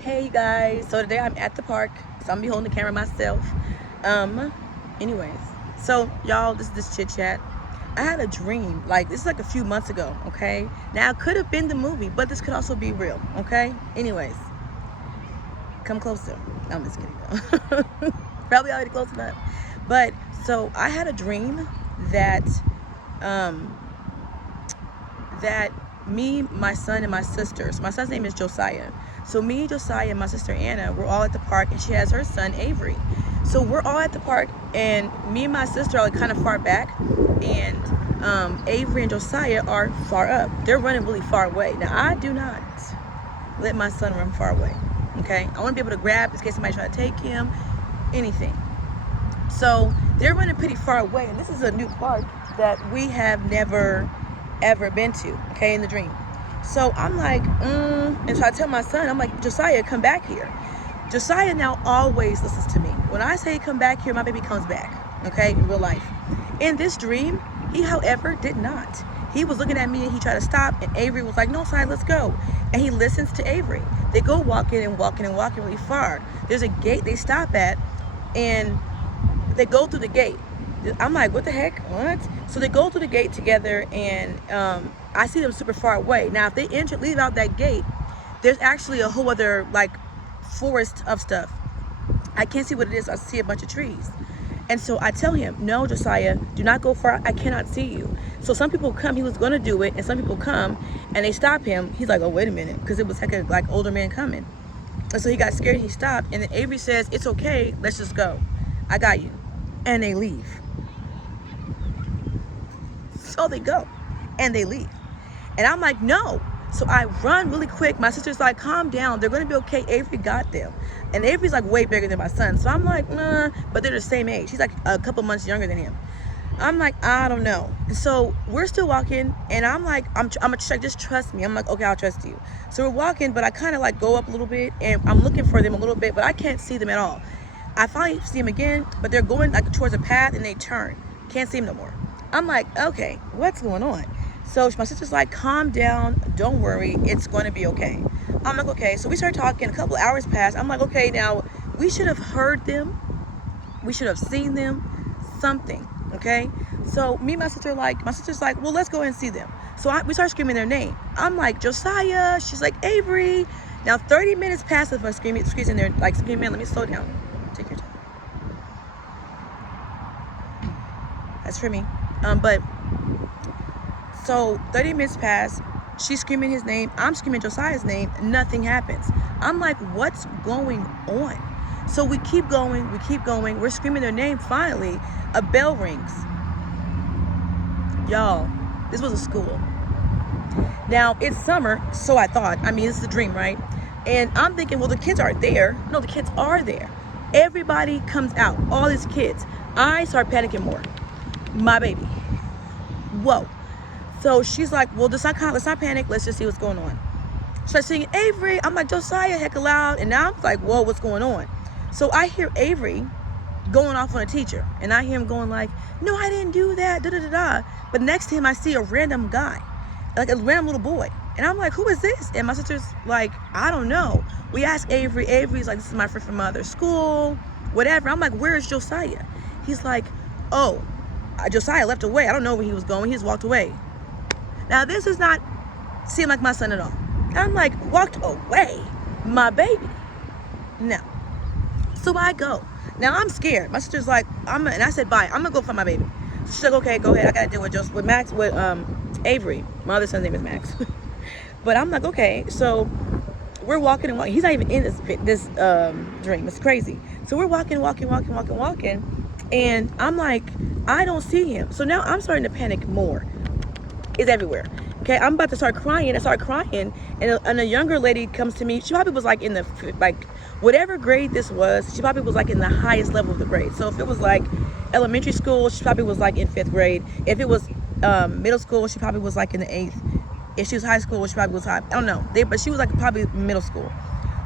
Hey guys, so today I'm at the park, so I'm gonna be holding the camera myself. Anyways, so y'all, this is this chit chat. I had a dream, like this is like a few months ago, okay? Now it could have been the movie, but this could also be real, okay? Anyways, come closer. No, I'm just kidding though. Probably already close enough. But so I had a dream that um that me, my son, and my sisters. My son's name is Josiah. So me, Josiah, and my sister Anna, we're all at the park, and she has her son Avery. So we're all at the park, and me and my sister are like kind of far back, and Avery and Josiah are far up. They're running really far away. Now I do not let my son run far away. Okay, I want to be able to grab in case somebody try to take him, anything. So they're running pretty far away, and this is a new park that we have never ever been to, okay, in the dream. So I'm like, and so I tell my son, I'm like, Josiah, come back here. Josiah now always listens to me. When I say come back here, my baby comes back, okay, in real life. In this dream, he, however, did not. He was looking at me and he tried to stop, and Avery was like, no, son, let's go. And he listens to Avery. They go walking and walking and walking really far. There's a gate they stop at, and they go through the gate. I'm like, what the heck? What? So they go through the gate together, and I see them super far away. Now, if they leave out that gate, there's actually a whole other like forest of stuff. I can't see what it is. I see a bunch of trees. And so I tell him, no, Josiah, do not go far. I cannot see you. So some people come, he was going to do it, and some people come and they stop him. He's like, oh, wait a minute, because it was like a older man coming. And so he got scared and he stopped. And then Avery says, it's okay, let's just go. I got you. And they leave. So they go and they leave. And I'm like, no. So I run really quick. My sister's like, calm down. They're going to be okay. Avery got them. And Avery's like way bigger than my son. So I'm like, nah, but they're the same age. He's like a couple months younger than him. I'm like, I don't know. And so we're still walking, and I'm like, I'm gonna check, just trust me. I'm like, okay, I'll trust you. So we're walking, but I kind of like go up a little bit, and I'm looking for them a little bit, but I can't see them at all. I finally see them again, but they're going like towards a path, and they turn. Can't see them no more. I'm like, okay, what's going on? So my sister's like, calm down, don't worry, it's going to be okay. I'm like, okay. So we start talking, a couple hours pass. I'm like, okay, now we should have heard them. We should have seen them, something, okay? So me and my sister's like, well, let's go and see them. So we start screaming their name. I'm like, Josiah. She's like, Avery. Now 30 minutes pass of us screaming there, like screaming. Let me slow down. Take your time. That's for me. But so 30 minutes pass, she's screaming his name, I'm screaming Josiah's name, nothing happens. I'm like, what's going on? So we keep going, we're screaming their name. Finally, a bell rings. Y'all, this was a school. Now, it's summer, so I thought, I mean, this is a dream, right? And I'm thinking, well, the kids aren't there. No, the kids are there. Everybody comes out, all these kids. I start panicking more. My baby. Whoa. So she's like, well, let's not panic. Let's just see what's going on. So I singing Avery. I'm like, Josiah, heck aloud. And now I'm like, whoa, what's going on? So I hear Avery going off on a teacher. And I hear him going like, no, I didn't do that. Da, da, da, da. But next to him, I see a random guy, like a random little boy. And I'm like, who is this? And my sister's like, I don't know. We asked Avery. Avery's like, this is my friend from other school, whatever. I'm like, where's Josiah? He's like, oh, Josiah left away. I don't know where he was going. He just walked away. Now, this does not seem like my son at all. I'm like, walked away? My baby? No. So I go. Now, I'm scared. My sister's like, and I said, bye. I'm going to go find my baby. She's like, okay, go ahead. I got to deal with Avery. My other son's name is Max. But I'm like, okay. So we're walking and walking. He's not even in this dream. It's crazy. So we're walking. And I'm like, I don't see him. So now I'm starting to panic more. It's everywhere. Okay, I'm about to start crying. I start crying, and a younger lady comes to me. She probably was like in the, like, whatever grade this was, she probably was like in the highest level of the grade. So if it was like elementary school, she probably was like in 5th grade. If it was middle school, she probably was like in the 8th. If she was high school, she probably was high. I don't know. But she was like probably middle school.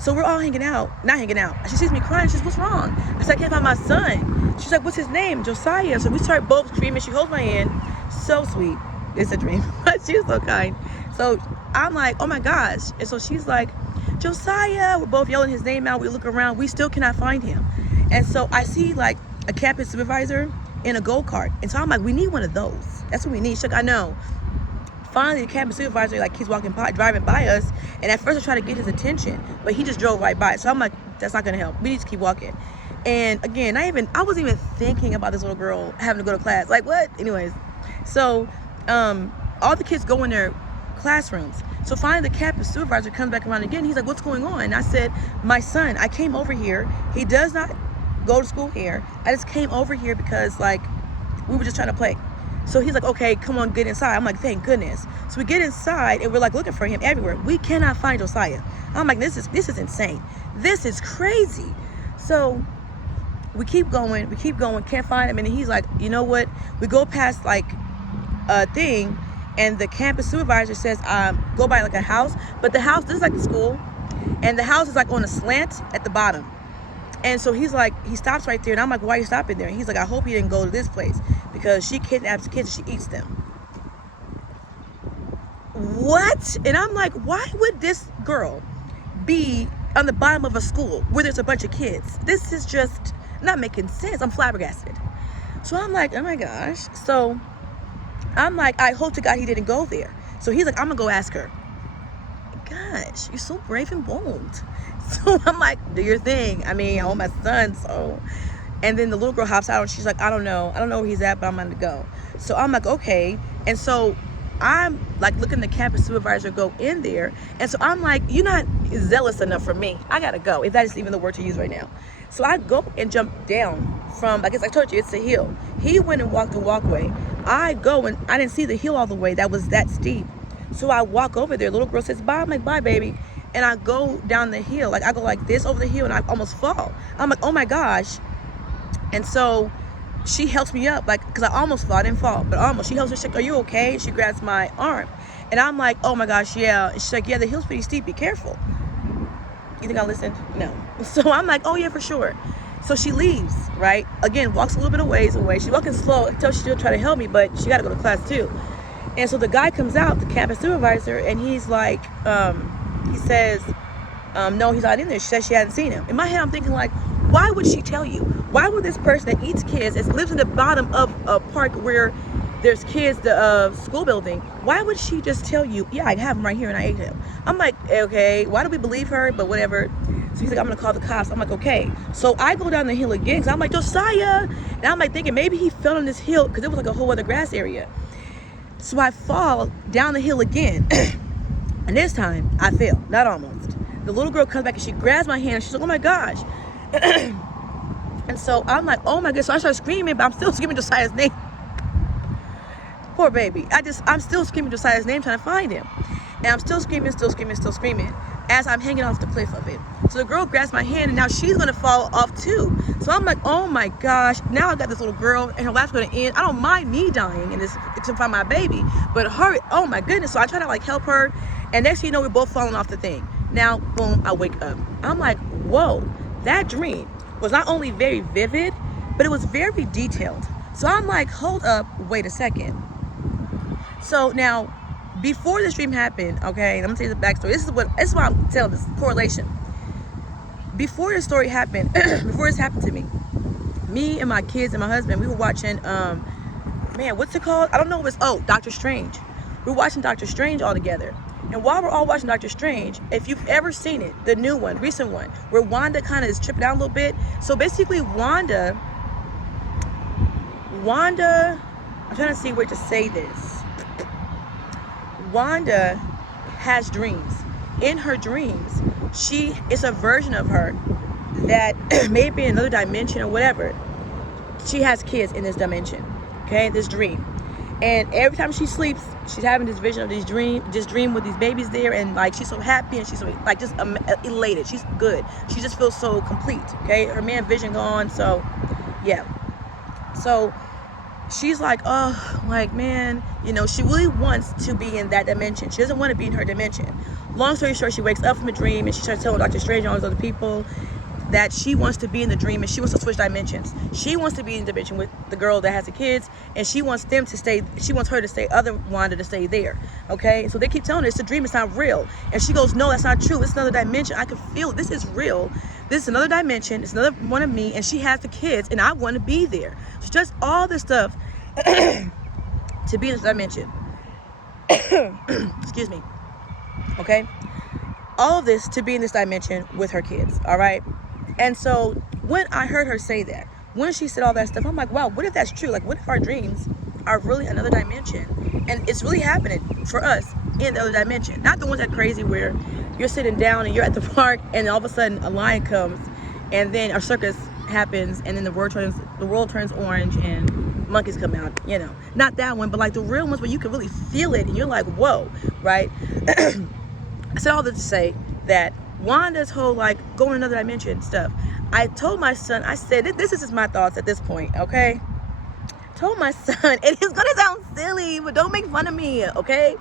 So we're all hanging out. Not hanging out. She sees me crying. She says, what's wrong? I said, I can't find my son. She's like, what's his name? Josiah. So we start both screaming. She holds my hand. So sweet. It's a dream. But she's so kind. So I'm like, oh my gosh. And so she's like, Josiah. We're both yelling his name out. We look around. We still cannot find him. And so I see like a campus supervisor in a go-kart. And so I'm like, we need one of those. That's what we need. She's like, I know. Finally, the campus supervisor like keeps driving by us. And at first I tried to get his attention, but he just drove right by. So I'm like, that's not gonna help. We need to keep walking. And again, I wasn't even thinking about this little girl having to go to class. Like, what? Anyways, so all the kids go in their classrooms. So finally the campus supervisor comes back around again. He's like, what's going on? And I said, my son, I came over here. He does not go to school here. I just came over here because like we were just trying to play. So he's like, okay, come on, get inside. I'm like, thank goodness. So we get inside and we're like looking for him everywhere. We cannot find Josiah. I'm like, this is insane. This is crazy. So we keep going, can't find him. And he's like, you know what? We go past like a thing, and the campus supervisor says, go by like a house. But the house, this is like the school, and the house is like on a slant at the bottom. And so he's like, he stops right there. And I'm like, why are you stopping there? And he's like, I hope he didn't go to this place because she kidnaps kids and she eats them. What? And I'm like, why would this girl be on the bottom of a school where there's a bunch of kids? This is just not making sense. I'm flabbergasted. So I'm like, oh my gosh. So I'm like, I hope to God he didn't go there. So he's like, I'm gonna go ask her. Gosh, you're so brave and bold. So I'm like, do your thing. I mean, I want my son, so. And then the little girl hops out and she's like, I don't know where he's at, but I'm gonna go. So I'm like, okay. And so I'm like looking the campus supervisor go in there. And so I'm like, you're not zealous enough for me. I gotta go, if that is even the word to use right now. So I go and jump down from, I guess I told you, it's a hill. He went and walked the walkway. I go and I didn't see the hill all the way. That was that steep. So I walk over there. Little girl says, bye. I'm like, bye, baby. And I go down the hill. Like I go like this over the hill and I almost fall. I'm like, oh my gosh. And so she helps me up, like, because I almost fall. I didn't fall, but almost. She helps me. She's like, are you okay? She grabs my arm. And I'm like, oh my gosh, yeah. And she's like, yeah, the hill's pretty steep. Be careful. You think I listened? No. So I'm like, oh yeah, for sure. So she leaves, right? Again, walks a little bit of ways away. She's walking slow until she'll try to help me, but she got to go to class too. And so the guy comes out, the campus supervisor, and he's like, he says, no, he's not in there. She says she hadn't seen him. In my head, I'm thinking like, why would she tell you? Why would this person that eats kids, that lives in the bottom of a park where there's kids, the school building, why would she just tell you, yeah, I have him right here and I ate him? I'm like, okay, why do we believe her? But whatever. So he's like, I'm gonna call the cops. I'm like, okay. So I go down the hill again, because I'm like, Josiah. And I'm like thinking maybe he fell on this hill because it was like a whole other grass area. So I fall down the hill again. And this time I fell, not almost. The little girl comes back and she grabs my hand and she's like, oh my gosh. And so I'm like, oh my goodness. So I start screaming, but I'm still screaming Josiah's name. Poor baby. I'm still screaming Josiah's name, trying to find him. And I'm still screaming as I'm hanging off the cliff of it. So the girl grabs my hand and now she's gonna fall off too. So I'm like, oh my gosh, now I got this little girl and her life's gonna end. I don't mind me dying in this to find my baby, but her, oh my goodness. So I try to like help her, and next thing you know, we're both falling off the thing. Now, boom, I wake up. I'm like, whoa, that dream was not only very vivid, but it was very detailed. So I'm like, hold up, wait a second. So now, before this dream happened, okay, I'm gonna tell you the backstory. This is why I'm telling this correlation. Before this story happened, before this happened to me, me and my kids and my husband, we were watching, man, what's it called? I don't know Doctor Strange. We're watching Doctor Strange all together. And while we're all watching Doctor Strange, if you've ever seen it, the new one, recent one, where Wanda kind of is tripping out a little bit. So basically Wanda, I'm trying to see where to say this. Wanda has dreams. In her dreams, it's a version of her that may be in another dimension or whatever. She has kids in this dimension, okay, this dream. And every time she sleeps, she's having this vision of this dream with these babies there, and like she's so happy and she's so like just elated. She's good. She just feels so complete. Okay, her man vision gone. So yeah. So she's like, oh, like man, you know, she really wants to be in that dimension. She doesn't want to be in her dimension. Long story short, she wakes up from a dream and she starts telling Dr. Strange and all these other people that she wants to be in the dream and she wants to switch dimensions. She wants to be in the dimension with the girl that has the kids, and she wants them to stay, she wants her to stay, other Wanda to stay there, okay? So they keep telling her it's a dream, it's not real. And she goes, no, that's not true, it's another dimension. I can feel it. This is real. This is another dimension, it's another one of me, and she has the kids, and I want to be there. So just all this stuff to be in this dimension. Excuse me. Okay? All of this to be in this dimension with her kids, all right? And so when I heard her say that, when she said all that stuff, I'm like, wow, what if that's true? Like, what if our dreams are really another dimension? And it's really happening for us in the other dimension. Not the ones that crazy where you're sitting down and you're at the park and all of a sudden a lion comes and then a circus happens and then the world turns orange and monkeys come out, you know. Not that one, but like the real ones where you can really feel it and you're like, whoa, right? I said all this to say that Wanda's whole like going another dimension stuff. I told my son, I said, this is just my thoughts at this point, okay? Told my son, and it's gonna sound silly, but don't make fun of me, okay?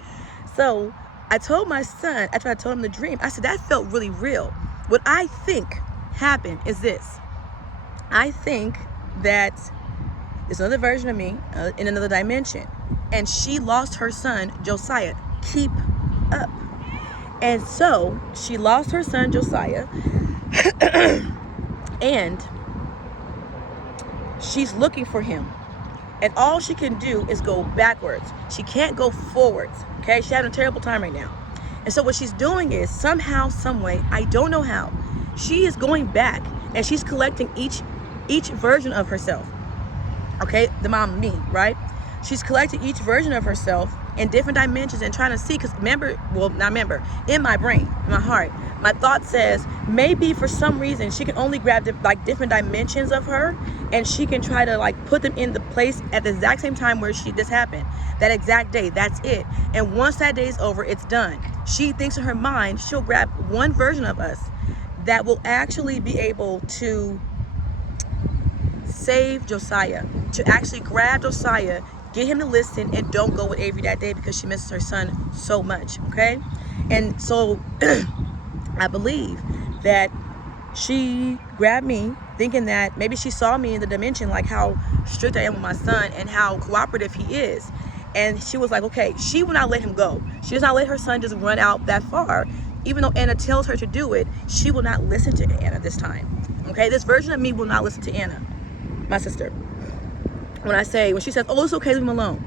So I told my son, after I told him the dream, I said, that felt really real. What I think happened is this. I think that it's another version of me in another dimension. And she lost her son, Josiah. Keep up. And so she lost her son, Josiah. And she's looking for him. And all she can do is go backwards. She can't go forwards. Okay? She's having a terrible time right now. And so what she's doing is somehow, some way, I don't know how, she is going back and she's collecting each version of herself. Okay? The mom, me, right? She's collecting each version of herself in different dimensions and trying to see, because in my brain, in my heart, my thought says maybe for some reason she can only grab different dimensions of her, and she can try to like put them in the place at the exact same time where this happened, that exact day. That's it. And once that day is over, it's done. She thinks in her mind she'll grab one version of us that will actually be able to save Josiah, to actually grab Josiah, get him to listen, and don't go with Avery that day because she misses her son so much, okay? And so I believe that she grabbed me thinking that maybe she saw me in the dimension, like how strict I am with my son and how cooperative he is. And she was like, okay, she will not let him go. She does not let her son just run out that far. Even though Anna tells her to do it, she will not listen to Anna this time, okay? This version of me will not listen to Anna, my sister. When she says, oh, it's okay, leave him alone.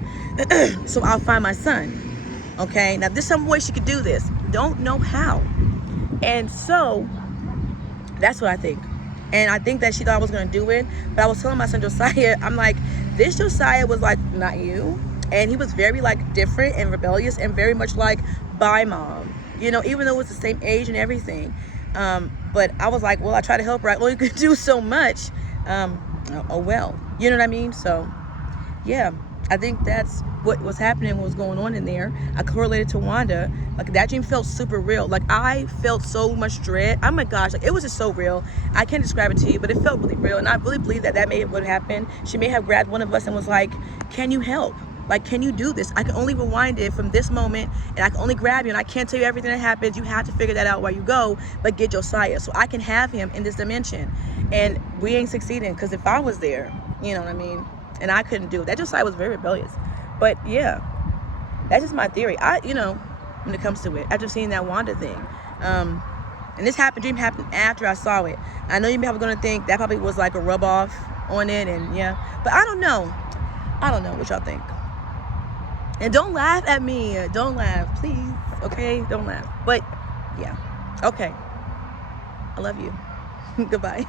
So I'll find my son, okay? Now, there's some way she could do this. Don't know how. And so that's what I think. And I think that she thought I was going to do it. But I was telling my son Josiah, I'm like, this Josiah was like, not you. And he was very like different and rebellious and very much like, bye, mom. You know, even though it was the same age and everything. But I was like, well, I try to help her. Well, you could do so much. Oh, well. You know what I mean? So, yeah. I think that's what was happening, what was going on in there. I correlated to Wanda. Like, that dream felt super real. Like, I felt so much dread. Oh my gosh, like, it was just so real. I can't describe it to you, but it felt really real. And I really believe that may have what happened. She may have grabbed one of us and was like, can you help? Like, can you do this? I can only rewind it from this moment, and I can only grab you, and I can't tell you everything that happens. You have to figure that out while you go, but get Josiah so I can have him in this dimension. And we ain't succeeding, because if I was there, you know what I mean? And I couldn't do it. That Josiah was very rebellious. But yeah, that's just my theory. When it comes to it, after seeing that Wanda thing, and this dream happened after I saw it. I know you may be going to think that probably was like a rub off on it, and yeah, but I don't know what y'all think. And don't laugh at me. Don't laugh, please. Okay, don't laugh. But yeah, okay. I love you. Goodbye.